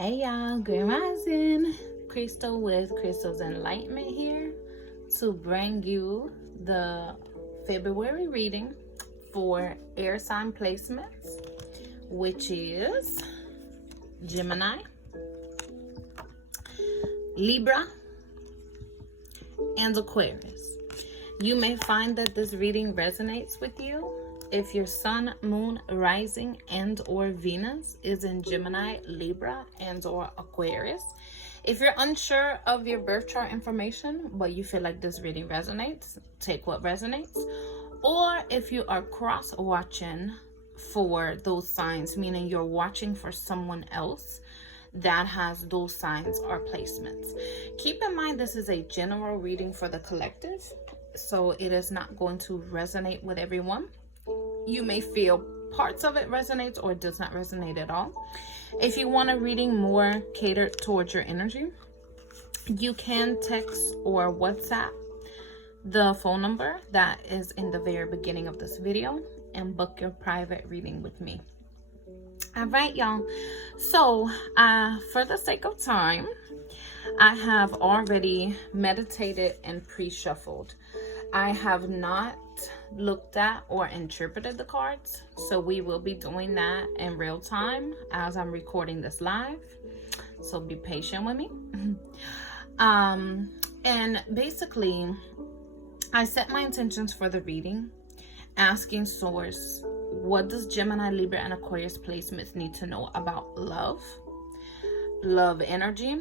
Hey y'all, Grand Rising. Crystal with Crystal's Enlightenment here to bring you the February reading for air sign placements, which is Gemini, Libra, and Aquarius. You may find that this reading resonates with you if your sun, moon, rising, and or Venus is in Gemini, Libra, and or Aquarius. If you're unsure of your birth chart information, but you feel like this reading resonates, take what resonates. Or if you are cross watching for those signs, meaning you're watching for someone else that has those signs or placements. Keep in mind this is a general reading for the collective, so it is not going to resonate with everyone. You may feel parts of it resonates or does not resonate at all. If you want a reading more catered towards your energy, you can text or WhatsApp the phone number that is in the very beginning of this video and book your private reading with me. All right, y'all. So for the sake of time, I have already meditated and pre-shuffled. I have not looked at or interpreted the cards, so we will be doing that in real time as I'm recording this live, so be patient with me. And basically I set my intentions for the reading, asking source, what does Gemini, Libra, and Aquarius placements need to know about love energy,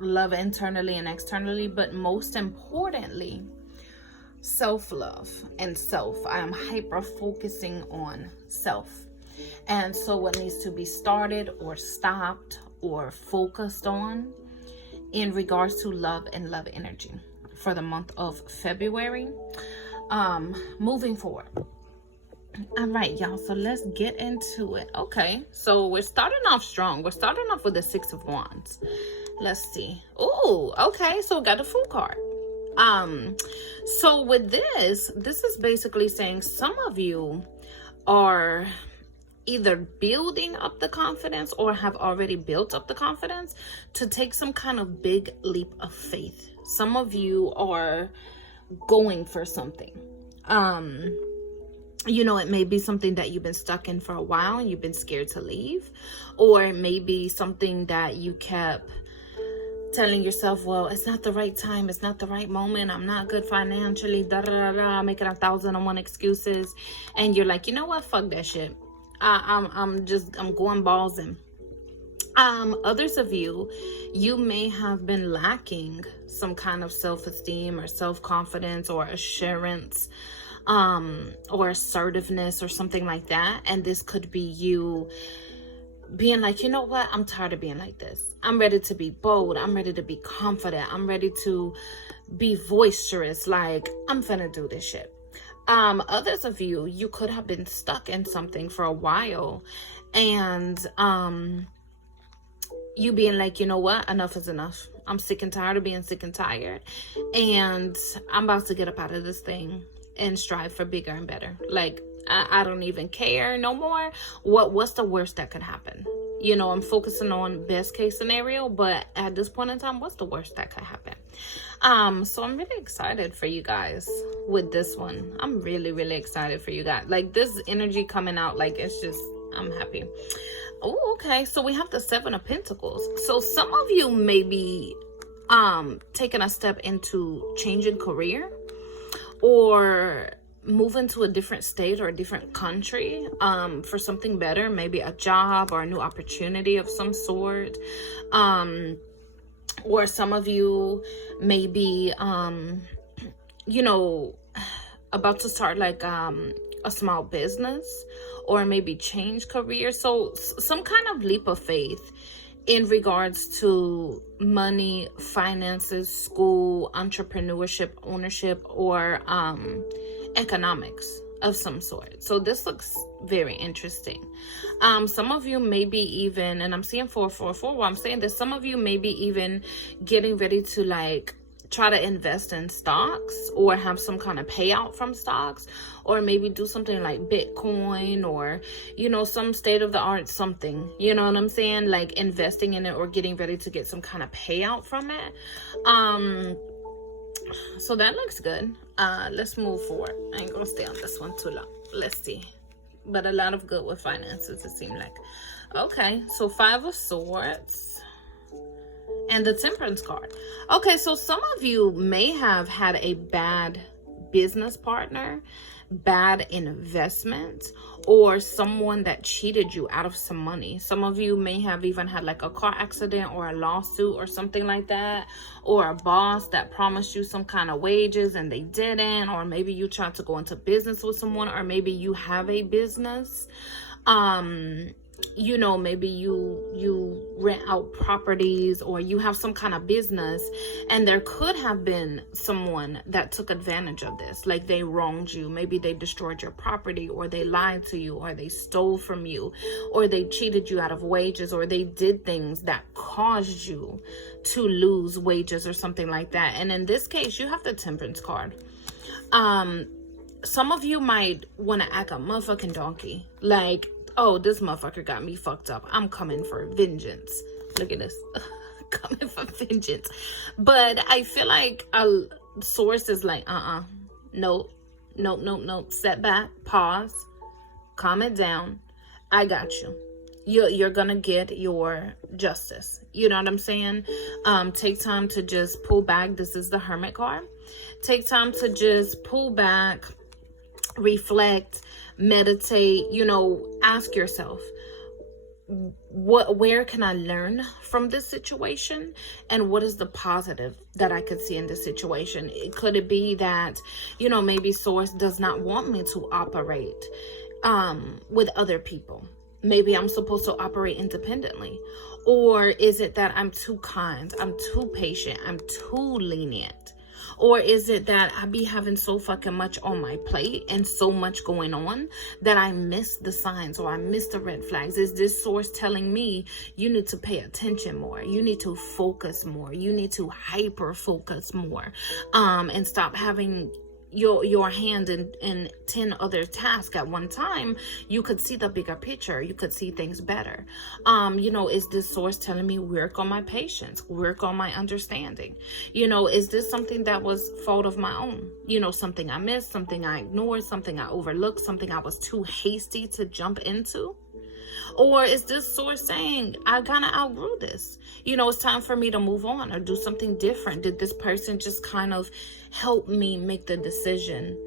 love internally and externally, but most importantly, self-love and self. I am hyper focusing on self, and so what needs to be started or stopped or focused on in regards to love and love energy for the month of February, moving forward. All right, y'all, so let's get into it. Okay, so we're starting off strong. We're starting off with the Six of Wands. Let's see. Oh, okay, so we got the Fool card. So with this is basically saying some of you are either building up the confidence or have already built up the confidence to take some kind of big leap of faith. Some of you are going for something. You know, it may be something that you've been stuck in for a while and you've been scared to leave, or it may be something that you kept telling yourself, well, it's not the right time, it's not the right moment, I'm not good financially, making 1,001 excuses, and you're like, you know what, fuck that shit. I'm going balls in. Others of you may have been lacking some kind of self-esteem or self-confidence or assurance, or assertiveness or something like that, and this could be you being like, you know what, I'm tired of being like this. I'm ready to be bold. I'm ready to be confident. I'm ready to be boisterous. Like, I'm finna do this shit. Others of you could have been stuck in something for a while, and you being like, you know what, enough is enough. I'm sick and tired of being sick and tired, and I'm about to get up out of this thing and strive for bigger and better. Like, I don't even care no more. What's the worst that could happen? You know, I'm focusing on best case scenario, but at this point in time, what's the worst that could happen? So I'm really excited for you guys with this one. I'm really, really excited for you guys. Like, this energy coming out, like, it's just, I'm happy. Oh, okay. So we have the Seven of Pentacles. So some of you may be taking a step into changing career or moving to a different state or a different country for something better, maybe a job or a new opportunity of some sort. Or some of you may be, you know, about to start like a small business or maybe change career. So some kind of leap of faith in regards to money, finances, school, entrepreneurship, ownership, or economics of some sort. So this looks very interesting. Some of you may be even, and I'm seeing 444 while I'm saying this, some of you may be even getting ready to like try to invest in stocks or have some kind of payout from stocks, or maybe do something like Bitcoin or, you know, some state-of-the-art something, you know what I'm saying, like investing in it or getting ready to get some kind of payout from it. So that looks good. Let's move forward. I ain't gonna stay on this one too long. Let's see. But a lot of good with finances, it seemed like. Okay, so 5 of Swords and the Temperance card. Okay, so some of you may have had a bad business partner, bad investment, or someone that cheated you out of some money. Some of you may have even had like a car accident or a lawsuit or something like that, or a boss that promised you some kind of wages and they didn't, or maybe you tried to go into business with someone, or maybe you have a business. You know, maybe you rent out properties, or you have some kind of business, and there could have been someone that took advantage of this, like they wronged you. Maybe they destroyed your property, or they lied to you, or they stole from you, or they cheated you out of wages, or they did things that caused you to lose wages or something like that. And in this case, you have the Temperance card. Some of you might want to act a motherfucking donkey, like, oh, this motherfucker got me fucked up, I'm coming for vengeance. Look at this. Coming for vengeance. But I feel like a source is like, nope, step back, pause, calm it down. I got you. You're gonna get your justice. You know what I'm saying? Take time to just pull back. This is the Hermit card. Take time to just pull back, reflect, meditate, you know, ask yourself, where can I learn from this situation, and what is the positive that I could see in this situation? Could it be that, you know, maybe source does not want me to operate with other people? Maybe I'm supposed to operate independently. Or is it that I'm too kind, I'm too patient, I'm too lenient? Or is it that I be having so fucking much on my plate and so much going on that I miss the signs, or I miss the red flags? Is this source telling me you need to pay attention more? You need to focus more. You need to hyper focus more, and stop having your hand in 10 other tasks at one time. You could see the bigger picture. You could see things better. You know, is this source telling me work on my patience, work on my understanding? You know, is this something that was fault of my own? You know, something I missed, something I ignored, something I overlooked, something I was too hasty to jump into? Or is this source saying, I kind of outgrew this? You know, it's time for me to move on or do something different. Did this person just kind of help me make the decision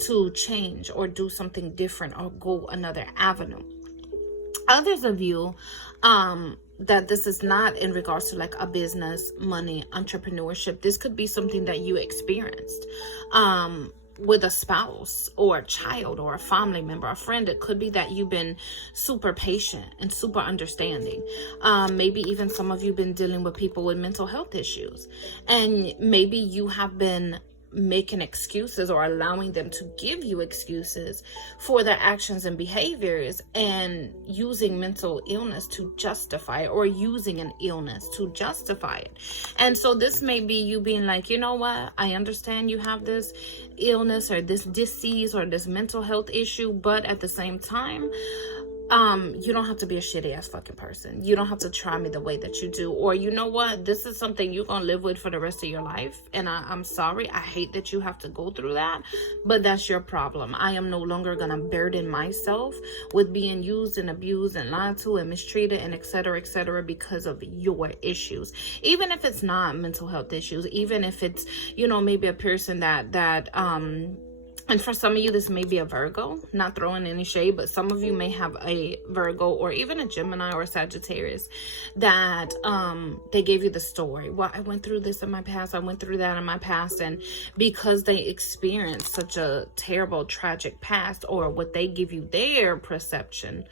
to change or do something different or go another avenue? Others of you, that this is not in regards to like a business, money, entrepreneurship. This could be something that you experienced with a spouse or a child or a family member, a friend. It could be that you've been super patient and super understanding. Maybe even some of you been dealing with people with mental health issues, and maybe you have been making excuses or allowing them to give you excuses for their actions and behaviors, and using mental illness to justify it, or using an illness to justify it. And so this may be you being like, you know what, I understand you have this illness or this disease or this mental health issue, but at the same time, you don't have to be a shitty ass fucking person. You don't have to try me the way that you do. Or you know what? This is something you're going to live with for the rest of your life. And I'm sorry. I hate that you have to go through that. But that's your problem. I am no longer going to burden myself with being used and abused and lied to and mistreated and et cetera, because of your issues. Even if it's not mental health issues. Even if it's, you know, maybe a person that and for some of you, this may be a Virgo, not throwing any shade, but some of you may have a Virgo or even a Gemini or a Sagittarius that they gave you the story. Well, I went through this in my past. I went through that in my past. And because they experienced such a terrible, tragic past, or what they give you their perception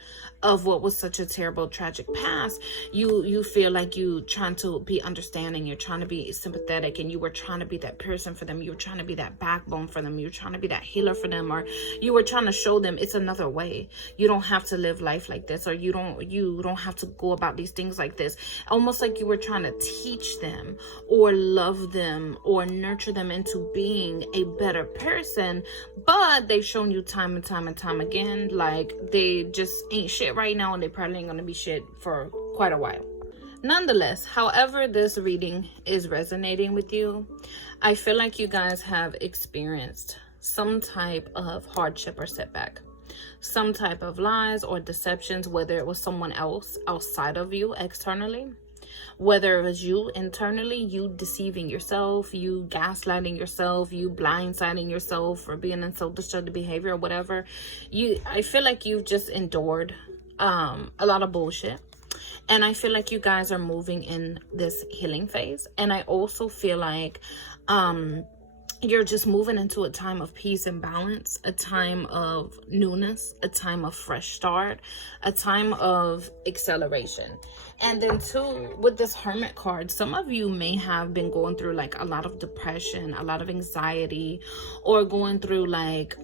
of what was such a terrible, tragic past, you feel like you trying to be understanding, you're trying to be sympathetic, and you were trying to be that person for them, you were trying to be that backbone for them, you're trying to be that healer for them, or you were trying to show them it's another way. You don't have to live life like this, or you don't have to go about these things like this. Almost like you were trying to teach them or love them or nurture them into being a better person, but they've shown you time and time and time again, like they just ain't shit right now, and they probably ain't gonna be shit for quite a while. Nonetheless, however this reading is resonating with you, I feel like you guys have experienced some type of hardship or setback, some type of lies or deceptions, whether it was someone else outside of you externally, whether it was you internally, you deceiving yourself, you gaslighting yourself, you blindsiding yourself, for being in self-destructive behavior or whatever. I feel like you've just endured a lot of bullshit, and I feel like you guys are moving in this healing phase. And I also feel like you're just moving into a time of peace and balance, a time of newness, a time of fresh start, a time of acceleration. And then too, with this Hermit card, some of you may have been going through like a lot of depression, a lot of anxiety, or going through like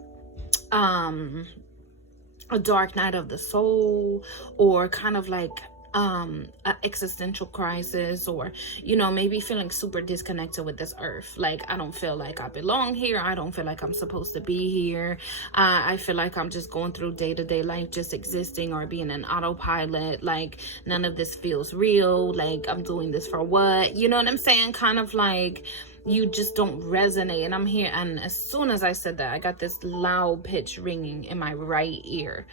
a dark night of the soul, or kind of like an existential crisis, or maybe feeling super disconnected with this earth. Like, I don't feel like I belong here, I don't feel like I'm supposed to be here, I feel like I'm just going through day-to-day life, just existing or being an autopilot. Like, none of this feels real, like I'm doing this for what, you know what I'm saying? Kind of like you just don't resonate. And I'm here, and as soon as I said that, I got this loud pitch ringing in my right ear,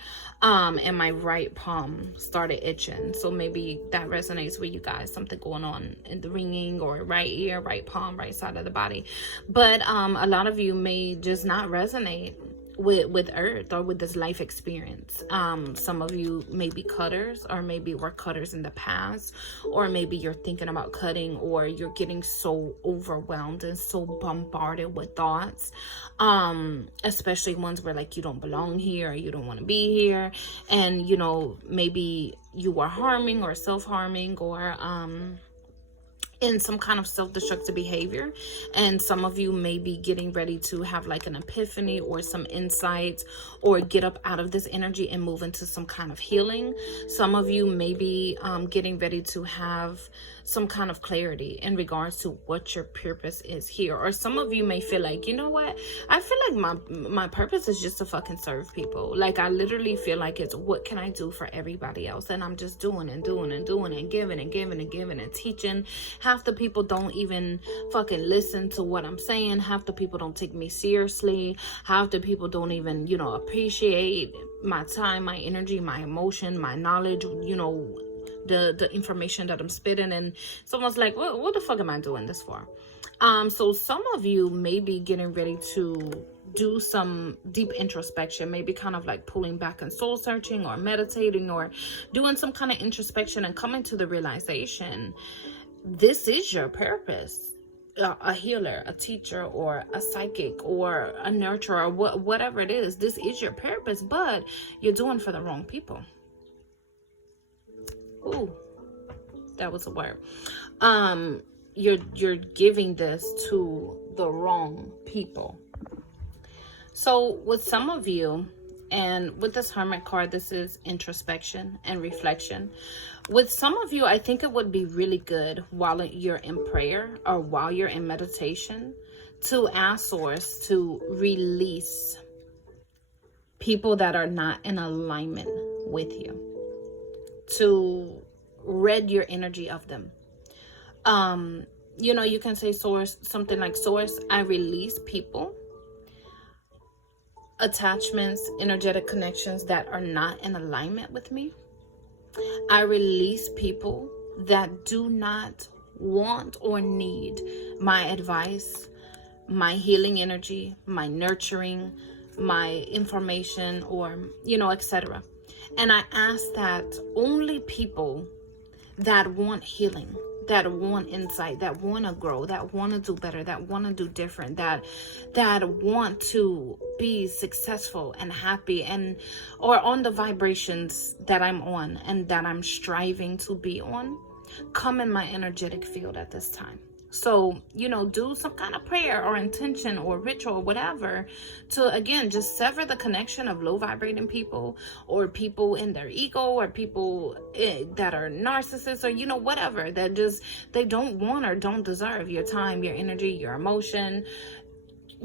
and my right palm started itching. So maybe that resonates with you guys, something going on in the ringing or right ear, right palm, right side of the body. But a lot of you may just not resonate with earth or with this life experience. Some of you may be cutters, or maybe were cutters in the past, or maybe you're thinking about cutting, or you're getting so overwhelmed and so bombarded with thoughts, especially ones where like you don't belong here, or you don't want to be here, and maybe you are harming or self-harming, or in some kind of self-destructive behavior. And some of you may be getting ready to have like an epiphany or some insights, or get up out of this energy and move into some kind of healing. Some of you may be getting ready to have some kind of clarity in regards to what your purpose is here. Or some of you may feel like, you know what, I feel like my purpose is just to fucking serve people. Like, I literally feel like it's what can I do for everybody else, and I'm just doing and giving and teaching. Half the people don't even fucking listen to what I'm saying. Half the people don't take me seriously. Half the people don't even appreciate my time, my energy, my emotion, my knowledge, the information that I'm spitting. And someone's like, what the fuck am I doing this for? So some of you may be getting ready to do some deep introspection, maybe kind of like pulling back and soul searching, or meditating, or doing some kind of introspection, and coming to the realization this is your purpose. A healer, a teacher, or a psychic, or a nurturer, or whatever it is, this is your purpose, but you're doing for the wrong people. Ooh, that was a word. You're giving this to the wrong people. So with some of you, and with this Hermit card, this is introspection and reflection. With some of you, I think it would be really good while you're in prayer, or while you're in meditation, to ask Source to release people that are not in alignment with you, to rid your energy of them. You can say, Source, something like, Source, I release people, attachments, energetic connections that are not in alignment with me. I release people that do not want or need my advice, my healing energy, my nurturing, my information, or etc. And I ask that only people that want healing, that want insight, that want to grow, that want to do better, that want to do different, that want to be successful and happy, and or on the vibrations that I'm on and that I'm striving to be on, come in my energetic field at this time. So, do some kind of prayer or intention or ritual or whatever to, again, just sever the connection of low vibrating people, or people in their ego, or people that are narcissists, or, whatever, that just, they don't want or don't deserve your time, your energy, your emotion,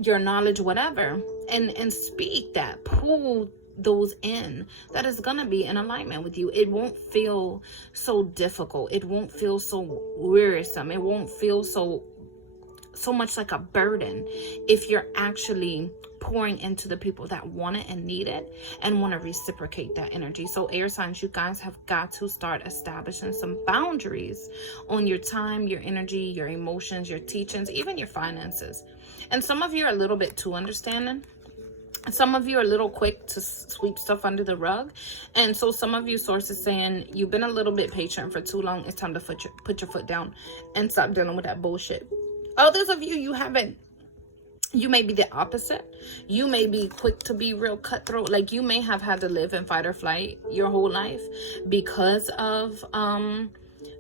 your knowledge, whatever. And speak that, pull those in, that is gonna be in alignment with you. It won't feel so difficult. It won't feel so wearisome. It won't feel so much like a burden if you're actually pouring into the people that want it and need it and want to reciprocate that energy. So air signs, you guys have got to start establishing some boundaries on your time, your energy, your emotions, your teachings, even your finances. And some of you are a little bit too understanding. Some of you are a little quick to sweep stuff under the rug. And so some of you, sources saying, you've been a little bit patient for too long. It's time to put your foot down and stop dealing with that bullshit. Others of you, you may be the opposite. You may be quick to be real cutthroat. Like, you may have had to live in fight or flight your whole life because of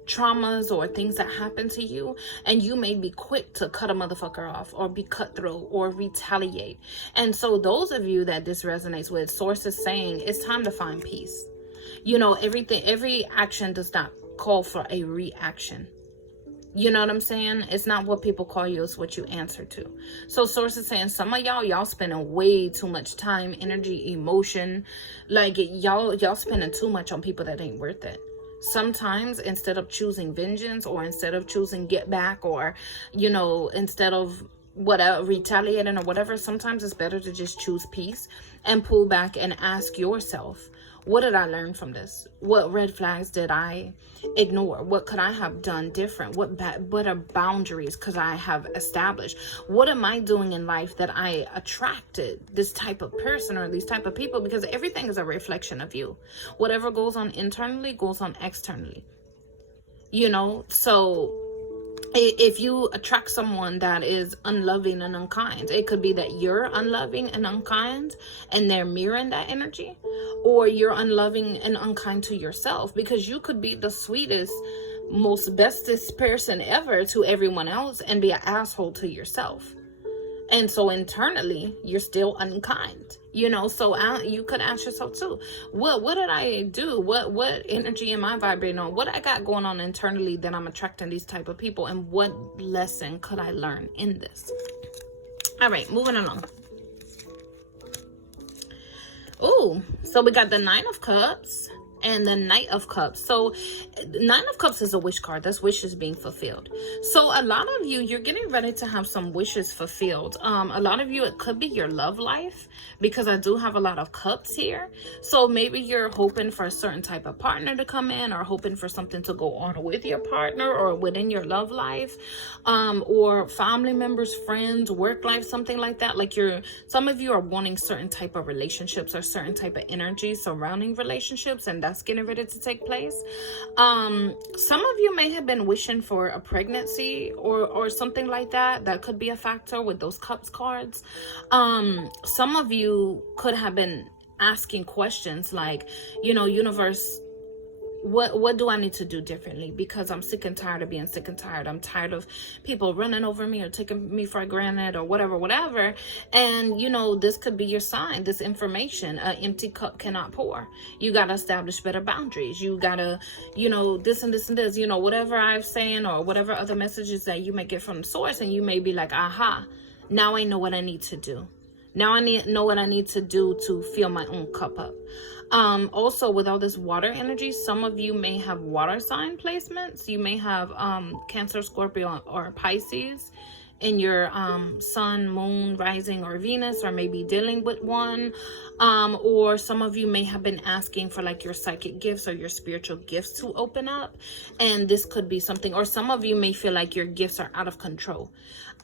traumas or things that happen to you, and you may be quick to cut a motherfucker off or be cutthroat or retaliate. And so those of you that this resonates with, sources saying it's time to find peace. Every action does not call for a reaction. You know what I'm saying? It's not what people call you, it's what you answer to. So sources saying some of y'all spending way too much time, energy, emotion, like y'all spending too much on people that ain't worth it. Sometimes instead of choosing vengeance, or instead of choosing get back, or, instead of whatever, retaliating or whatever, sometimes it's better to just choose peace and pull back and ask yourself, what did I learn from this? What red flags did I ignore? What could I have done different? What are boundaries could I have established? What am I doing in life that I attracted this type of person or these type of people? Because everything is a reflection of you. Whatever goes on internally goes on externally. So if you attract someone that is unloving and unkind, it could be that you're unloving and unkind and they're mirroring that energy, or you're unloving and unkind to yourself, because you could be the sweetest, most bestest person ever to everyone else and be an asshole to yourself. And so internally, you're still unkind, so you could ask yourself too, what did I do? What energy am I vibrating on? What I got going on internally that I'm attracting these type of people? And what lesson could I learn in this? All right, moving along. Oh, so we got the Nine of Cups and the Knight of Cups. So Nine of Cups is a wish card. That's wishes being fulfilled. So a lot of you, you're getting ready to have some wishes fulfilled. A lot of you, it could be your love life, because I do have a lot of cups here. So maybe you're hoping for a certain type of partner to come in, or hoping for something to go on with your partner or within your love life, or family members, friends, work life, something like that. Like some of you are wanting certain type of relationships or certain type of energy surrounding relationships, and that's getting ready to take place. Some of you may have been wishing for a pregnancy or something like that. That could be a factor with those cups cards. Some of you could have been asking questions like, universe, what do I need to do differently? Because I'm sick and tired of being sick and tired. I'm tired of people running over me or taking me for granted or whatever. And, this could be your sign, this information. An empty cup cannot pour. You got to establish better boundaries. You got to, this and this and this, whatever I'm saying, or whatever other messages that you may get from the source. And you may be like, aha, now I know what I need to do. Now I know what I need to do to fill my own cup up. Also, with all this water energy, some of you may have water sign placements. You may have Cancer, Scorpio, or Pisces in your sun, moon, rising, or Venus, or maybe dealing with one. Or some of you may have been asking for like your psychic gifts or your spiritual gifts to open up. And this could be something, or some of you may feel like your gifts are out of control.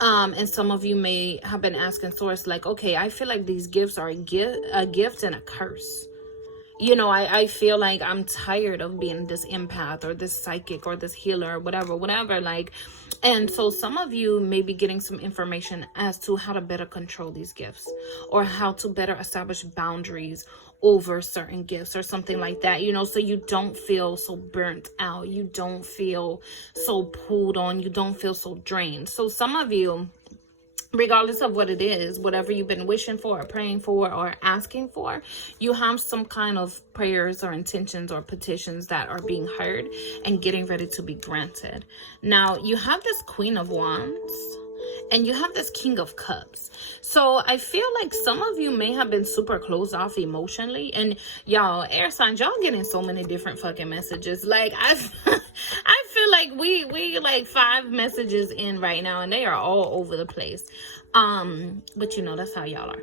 And some of you may have been asking source like, okay, I feel like these gifts are a gift and a curse. you know, I feel like I'm tired of being this empath or this psychic or this healer or whatever, like, and so some of you may be getting some information as to how to better control these gifts, or how to better establish boundaries over certain gifts or something like that, you know, so you don't feel so burnt out, you don't feel so pulled on, you don't feel so drained. So some of you, regardless of what it is, whatever you've been wishing for or praying for or asking for, you have some kind of prayers or intentions or petitions that are being heard and getting ready to be granted. Now, you have this Queen of Wands and you have this King of Cups. So I feel like some of you may have been super closed off emotionally. And y'all, air signs, y'all getting so many different fucking messages. Like, I feel like we like 5 messages in right now and they are all over the place. But you know, that's how y'all are.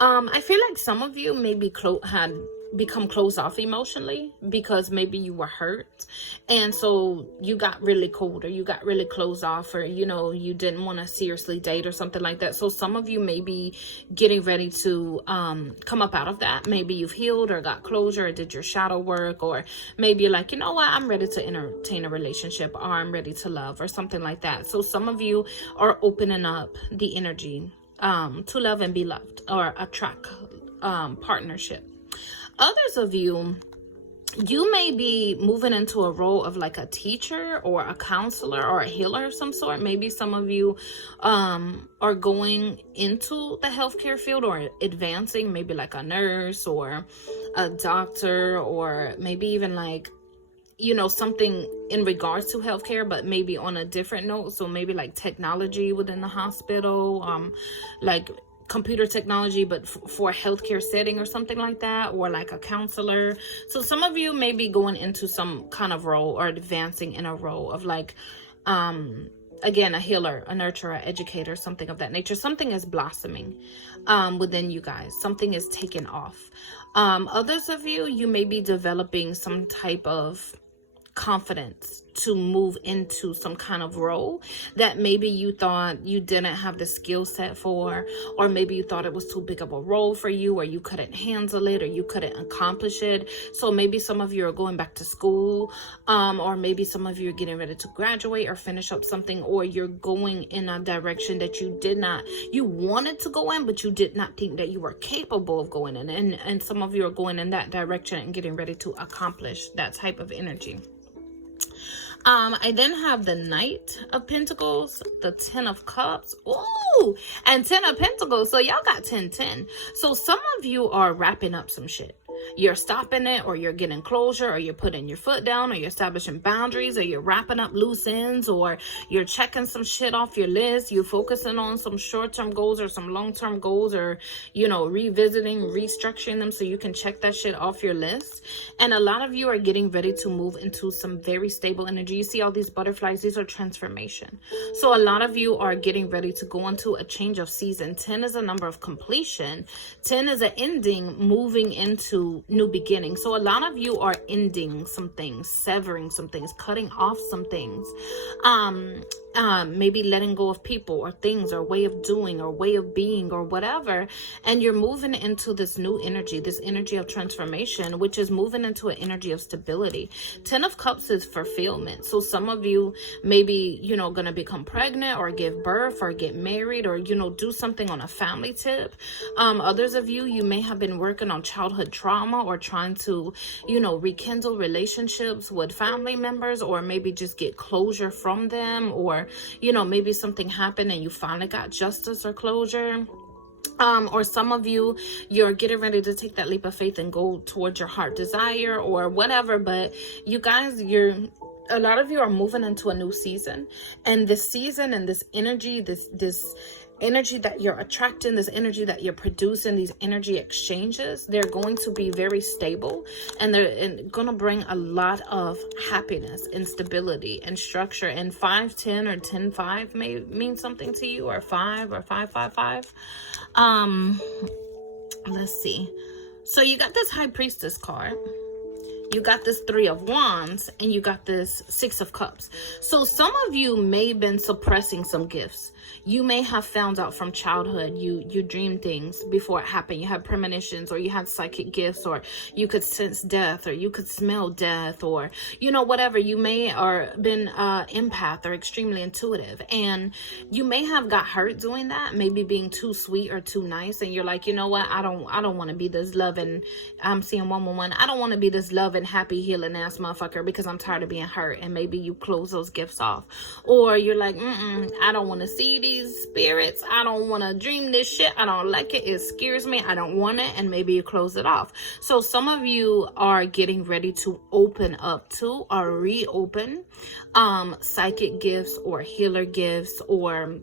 I feel like some of you maybe had become closed off emotionally because maybe you were hurt, and so you got really cold, or you got really closed off, or you know, you didn't want to seriously date or something like that. So some of you may be getting ready to come up out of that. Maybe you've healed or got closure or did your shadow work, or maybe you're like, you know what, I'm ready to entertain a relationship, or I'm ready to love, or something like that. So some of you are opening up the energy to love and be loved, or attract partnership. Others of you, you may be moving into a role of like a teacher or a counselor or a healer of some sort. Maybe some of you are going into the healthcare field or advancing, maybe like a nurse or a doctor, or maybe even like, you know, something in regards to healthcare, but maybe on a different note. So maybe like technology within the hospital, like computer technology, but for a healthcare setting or something like that, or like a counselor. So some of you may be going into some kind of role or advancing in a role of like, again, a healer, a nurturer, educator, something of that nature. Something is blossoming within you guys. Something is taking off. Others of you, you may be developing some type of confidence to move into some kind of role that maybe you thought you didn't have the skill set for, or maybe you thought it was too big of a role for you, or you couldn't handle it, or you couldn't accomplish it. So maybe some of you are going back to school, or maybe some of you are getting ready to graduate or finish up something, or you're going in a direction that you wanted to go in, but you did not think that you were capable of going in. And some of you are going in that direction and getting ready to accomplish that type of energy. I then have the Knight of Pentacles, the 10 of Cups, ooh, and 10 of Pentacles. So y'all got 10-10. So some of you are wrapping up some shit. You're stopping it, or you're getting closure, or you're putting your foot down, or you're establishing boundaries, or you're wrapping up loose ends, or you're checking some shit off your list. You're focusing on some short-term goals or some long-term goals, or, you know, revisiting, restructuring them so you can check that shit off your list. And a lot of you are getting ready to move into some very stable energy. You see all these butterflies, these are transformation. So a lot of you are getting ready to go into a change of season. 10 is a number of completion. 10 is an ending, moving into new beginning. So a lot of you are ending some things, severing some things, cutting off some things, maybe letting go of people or things or way of doing or way of being or whatever. And you're moving into this new energy, this energy of transformation, which is moving into an energy of stability. 10 of Cups is fulfillment. So some of you maybe, you know, gonna become pregnant or give birth or get married, or, you know, do something on a family tip. Others of you, you may have been working on childhood trauma, or trying to, you know, rekindle relationships with family members, or maybe just get closure from them, or, you know, maybe something happened and you finally got justice or closure. Or some of you, you're getting ready to take that leap of faith and go towards your heart desire or whatever. But you guys, a lot of you are moving into a new season, and this season and this energy, this energy that you're attracting, this energy that you're producing, these energy exchanges, they're going to be very stable, and they're going to bring a lot of happiness and stability and structure. And 5-10 or 10-5 may mean something to you, or 5 or 5-5-5. Let's see. So you got this High Priestess card. you got this 3 of Wands, and you got this 6 of Cups. So some of you may have been suppressing some gifts. You may have found out from childhood, you dreamed things before it happened. You had premonitions, or you had psychic gifts, or you could sense death, or you could smell death, or, you know, whatever. You may or been empath or extremely intuitive, and you may have got hurt doing that, maybe being too sweet or too nice, and you're like, you know what, I don't want to be this loving, I'm seeing 111, I don't want to be this loving, happy, healing ass motherfucker, because I'm tired of being hurt. And maybe you close those gifts off, or you're like, I don't want to see these spirits, I don't want to dream this shit, I don't like it, it scares me, I don't want it, and maybe you close it off. So some of you are getting ready to open up to or reopen psychic gifts or healer gifts or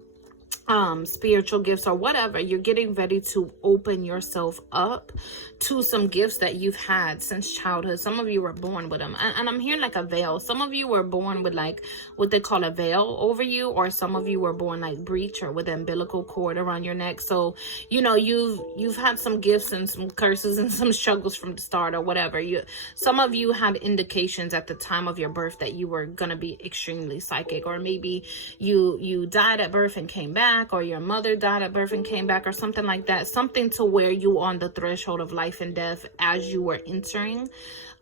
spiritual gifts or whatever. You're getting ready to open yourself up to some gifts that you've had since childhood. Some of you were born with them, and I'm hearing like a veil. Some of you were born with like what they call a veil over you, or some of you were born like breech or with an umbilical cord around your neck. So, you know, you've had some gifts and some curses and some struggles from the start or whatever. Some of you had indications at the time of your birth that you were gonna be extremely psychic, or maybe you died at birth and came back, or your mother died at birth and came back, or something like that. Something to where you on the threshold of life and death as you were entering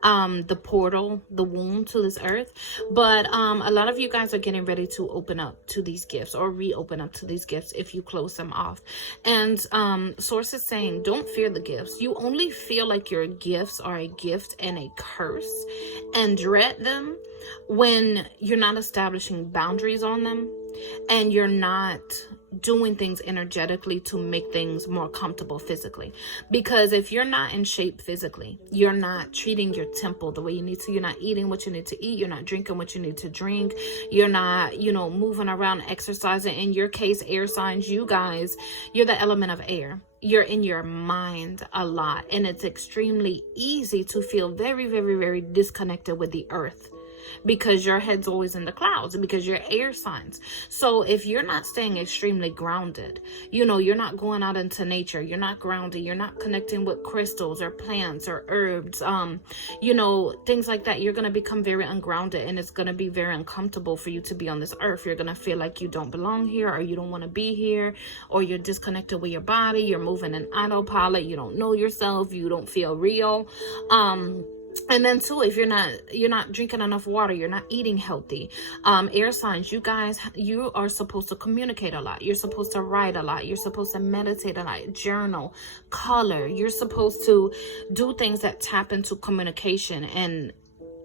the portal, the womb to this earth. But a lot of you guys are getting ready to open up to these gifts or reopen up to these gifts if you close them off. And source is saying, don't fear the gifts. You only feel like your gifts are a gift and a curse and dread them when you're not establishing boundaries on them, and you're not doing things energetically to make things more comfortable physically. Because if you're not in shape physically, you're not treating your temple the way you need to, you're not eating what you need to eat, you're not drinking what you need to drink, you're not, you know, moving around, exercising. In your case, air signs, you guys, you're the element of air. You're in your mind a lot, and it's extremely easy to feel very, very, very disconnected with the earth, because your head's always in the clouds, because you're air signs. So if you're not staying extremely grounded, you know, you're not going out into nature, you're not grounded, you're not connecting with crystals or plants or herbs, you know, things like that, you're going to become very ungrounded, and it's going to be very uncomfortable for you to be on this earth. You're going to feel like you don't belong here, or you don't want to be here, or you're disconnected with your body, you're moving in autopilot, you don't know yourself, you don't feel real. And then too, if you're not drinking enough water, you're not eating healthy. Air signs, you guys, you are supposed to communicate a lot. You're supposed to write a lot. You're supposed to meditate a lot, journal, color. You're supposed to do things that tap into communication and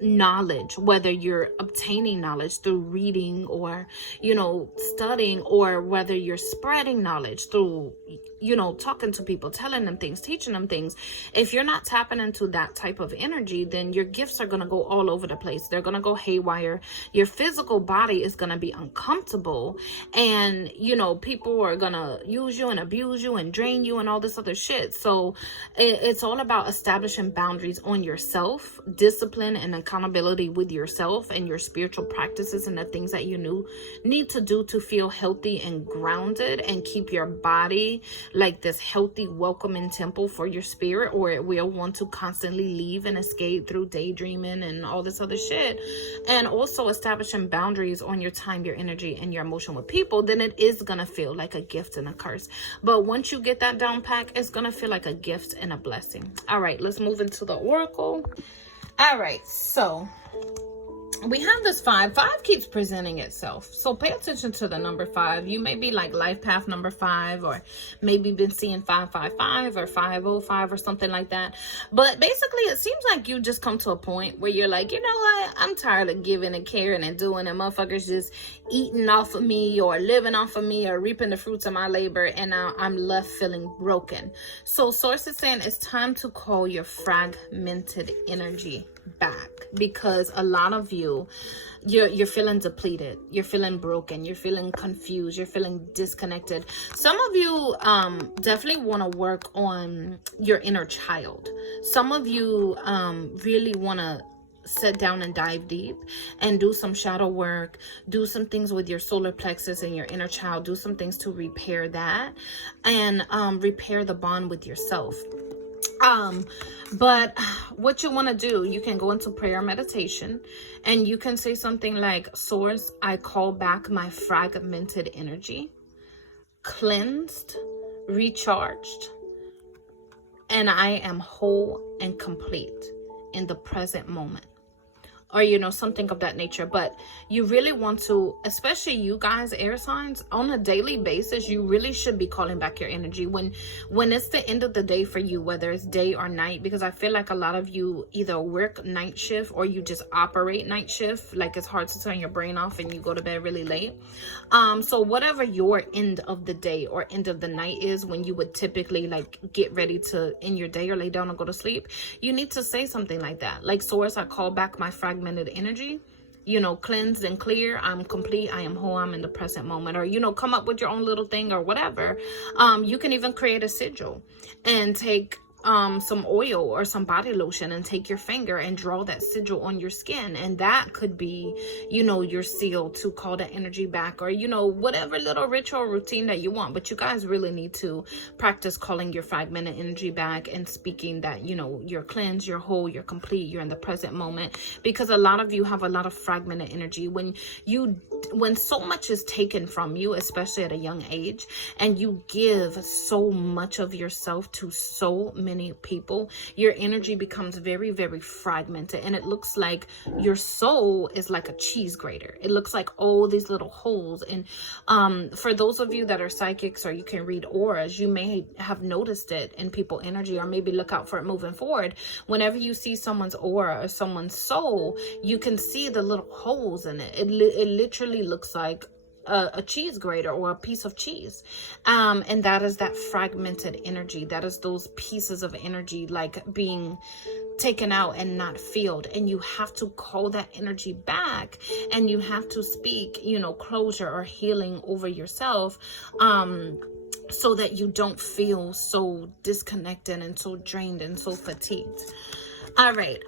knowledge, whether you're obtaining knowledge through reading or, you know, studying, or whether you're spreading knowledge through, you know, talking to people, telling them things, teaching them things. If you're not tapping into that type of energy, then your gifts are going to go all over the place. They're going to go haywire. Your physical body is going to be uncomfortable, and, you know, people are going to use you and abuse you and drain you and all this other shit. So it's all about establishing boundaries on yourself, discipline and accountability with yourself and your spiritual practices, and the things that you need to do to feel healthy and grounded and keep your body like this healthy, welcoming temple for your spirit, or it will want to constantly leave and escape through daydreaming and all this other shit. And also establishing boundaries on your time, your energy, and your emotion with people, then it is gonna feel like a gift and a curse. But once you get that down pack, it's gonna feel like a gift and a blessing. All right, let's move into the oracle. All right, so we have this 5. 5 keeps presenting itself. So pay attention to the number 5. You may be like life path number 5, or maybe been seeing 555 or 505 or something like that. But basically, it seems like you just come to a point where you're like, you know what? I'm tired of giving and caring and doing, and motherfuckers just eating off of me or living off of me or reaping the fruits of my labor, and now I'm left feeling broken. So source is saying it's time to call your fragmented energy back, because a lot of you're feeling depleted, you're feeling broken, you're feeling confused, you're feeling disconnected. Some of you definitely want to work on your inner child. Some of you really want to sit down and dive deep and do some shadow work, do some things with your solar plexus and your inner child, do some things to repair that, and repair the bond with yourself. But what you want to do, you can go into prayer meditation, and you can say something like, Source, I call back my fragmented energy, cleansed, recharged, and I am whole and complete in the present moment. Or, you know, something of that nature. But you really want to, especially you guys, air signs, on a daily basis, you really should be calling back your energy when it's the end of the day for you, whether it's day or night, because I feel like a lot of you either work night shift or you just operate night shift. Like, it's hard to turn your brain off and you go to bed really late. So whatever your end of the day or end of the night is, when you would typically like get ready to end your day or lay down and go to sleep, you need to say something like that. Like, Source, I call back my fragmented energy, you know, cleansed and clear. I'm complete. I am whole. I'm in the present moment. Or, you know, come up with your own little thing or whatever. You can even create a sigil and take some oil or some body lotion and take your finger and draw that sigil on your skin, and that could be, you know, your seal to call the energy back, or, you know, whatever little ritual routine that you want. But you guys really need to practice calling your fragmented energy back and speaking that, you know, you're cleansed, you're whole, you're complete, you're in the present moment, because a lot of you have a lot of fragmented energy. When so much is taken from you, especially at a young age, and you give so much of yourself to so many people, your energy becomes very, very fragmented, and it looks like your soul is like a cheese grater. It looks like all these little holes. And for those of you that are psychics, or you can read auras, you may have noticed it in people's energy, or maybe look out for it moving forward. Whenever you see someone's aura or someone's soul, you can see the little holes in it. It literally looks like a cheese grater or a piece of cheese, and that is that fragmented energy. That is those pieces of energy like being taken out and not filled, and you have to call that energy back, and you have to speak, you know, closure or healing over yourself, so that you don't feel so disconnected and so drained and so fatigued. All right.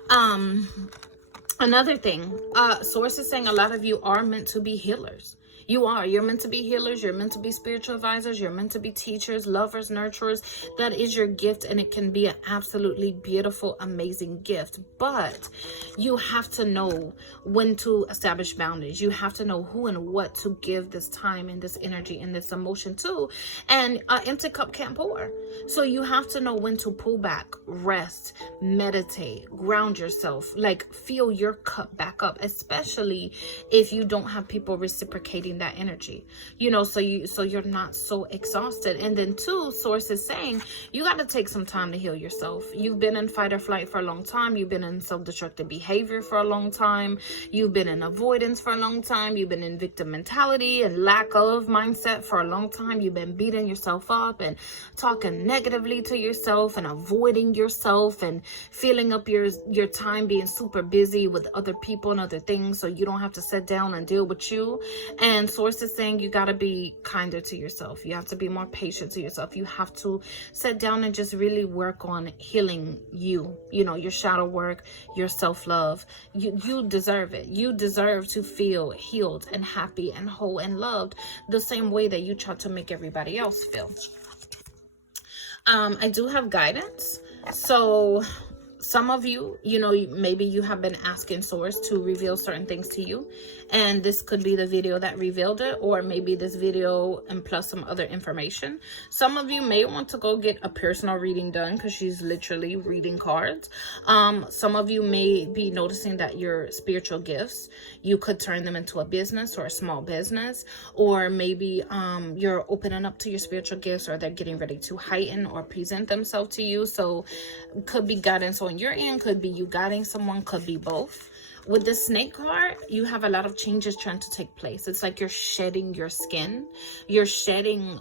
Another thing, Source is saying a lot of you are meant to be healers. You're meant to be healers. You're meant to be spiritual advisors. You're meant to be teachers, lovers, nurturers. That is your gift, and it can be an absolutely beautiful, amazing gift. But you have to know when to establish boundaries. You have to know who and what to give this time and this energy and this emotion to. And an empty cup can't pour. So you have to know when to pull back, rest, meditate, ground yourself, like fill your cup back up, especially if you don't have people reciprocating that energy, you know, so you're not so exhausted. And then two, Source is saying you got to take some time to heal yourself. You've been in fight or flight for a long time. You've been in self-destructive behavior for a long time. You've been in avoidance for a long time. You've been in victim mentality and lack of mindset for a long time. You've been beating yourself up and talking negatively to yourself and avoiding yourself and filling up your time being super busy with other people and other things, so you don't have to sit down and deal with you. And Source is saying you got to be kinder to yourself. You have to be more patient to yourself. You have to sit down and just really work on healing you know, your shadow work, your self-love. You deserve it. You deserve to feel healed and happy and whole and loved the same way that you try to make everybody else feel. I do have guidance. So some of you, you know, maybe you have been asking Source to reveal certain things to you, and this could be the video that revealed it, or maybe this video and plus some other information. Some of you may want to go get a personal reading done, because she's literally reading cards. Some of you may be noticing that your spiritual gifts, you could turn them into a business or a small business, or maybe you're opening up to your spiritual gifts, or they're getting ready to heighten or present themselves to you. So could be guidance on your end, could be you guiding someone, could be both. With the Snake card, you have a lot of changes trying to take place. It's like you're shedding your skin. You're shedding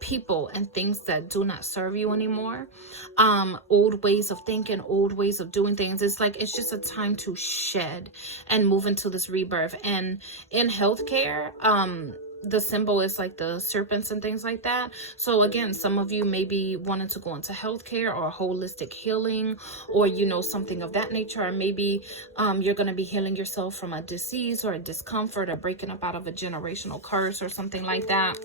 people and things that do not serve you anymore. Old ways of thinking, old ways of doing things. It's like it's just a time to shed and move into this rebirth. And in healthcare, the symbol is like the serpents and things like that. So again, some of you may be wanting to go into healthcare or holistic healing, or, you know, something of that nature. Or maybe you're going to be healing yourself from a disease or a discomfort, or breaking up out of a generational curse or something like that.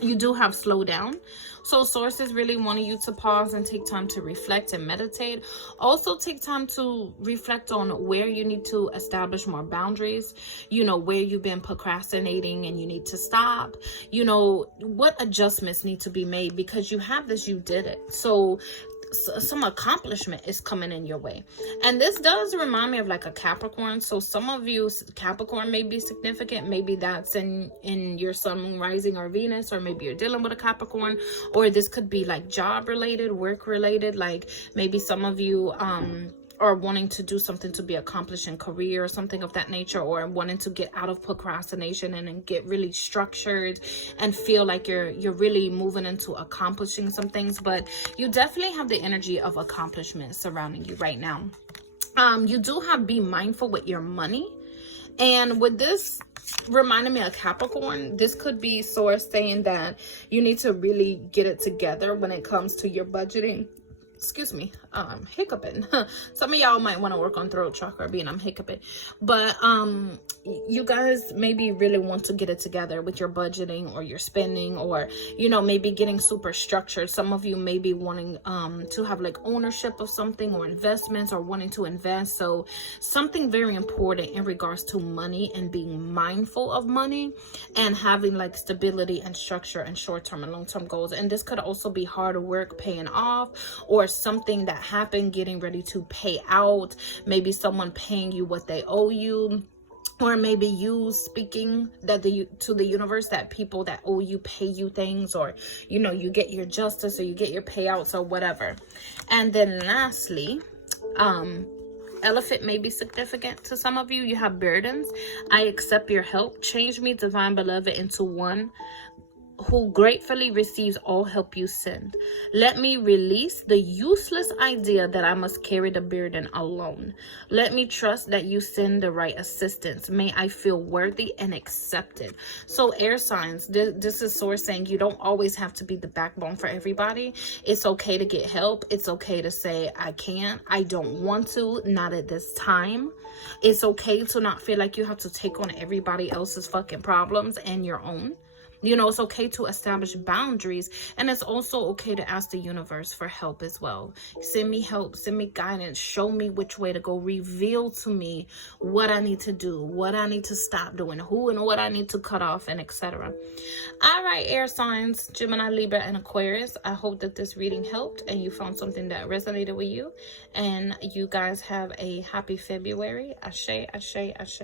you do have slowdown. So sources really wanting you to pause and take time to reflect and meditate. Also take time to reflect on where you need to establish more boundaries, you know, where you've been procrastinating and you need to stop, you know, what adjustments need to be made, because you have this, you did it. So some accomplishment is coming in your way. And this does remind me of like a Capricorn. So some of you, Capricorn may be significant. Maybe that's in your sun, moon, rising, or Venus, or maybe you're dealing with a Capricorn, or this could be like job related, work related. Like maybe some of you or wanting to do something to be accomplished in career or something of that nature, or wanting to get out of procrastination and get really structured and feel like you're really moving into accomplishing some things. But you definitely have the energy of accomplishment surrounding you right now. You do have be mindful with your money. And with this reminding me of Capricorn, this could be source saying that you need to really get it together when it comes to your budgeting. Excuse me, hiccuping. Some of y'all might want to work on throat chakra being I'm hiccuping. But you guys maybe really want to get it together with your budgeting or your spending, or, you know, maybe getting super structured. Some of you may be wanting to have like ownership of something, or investments, or wanting to invest. So something very important in regards to money and being mindful of money and having like stability and structure and short-term and long-term goals. And this could also be hard work paying off, or something that happened getting ready to pay out. Maybe someone paying you what they owe you, or maybe you speaking to the universe that people that owe you pay you things, or, you know, you get your justice or you get your payouts or whatever. And then lastly, elephant may be significant to some of you. You have burdens. I accept your help. Change me, divine beloved, into one who gratefully receives all help you send. Let me release the useless idea that I must carry the burden alone. Let me trust that you send the right assistance. May I feel worthy and accepted. So air signs, this is source saying you don't always have to be the backbone for everybody. It's okay to get help. It's okay to say, I can't, I don't want to, not at this time. It's okay to not feel like you have to take on everybody else's fucking problems and your own. You know, it's okay to establish boundaries, and it's also okay to ask the universe for help as well. Send me help, send me guidance, show me which way to go, reveal to me what I need to do, what I need to stop doing, who and what I need to cut off, and etc. All right, air signs, Gemini, Libra, and Aquarius. I hope that this reading helped and you found something that resonated with you, and you guys have a happy February. Ashe, ashe, ashe.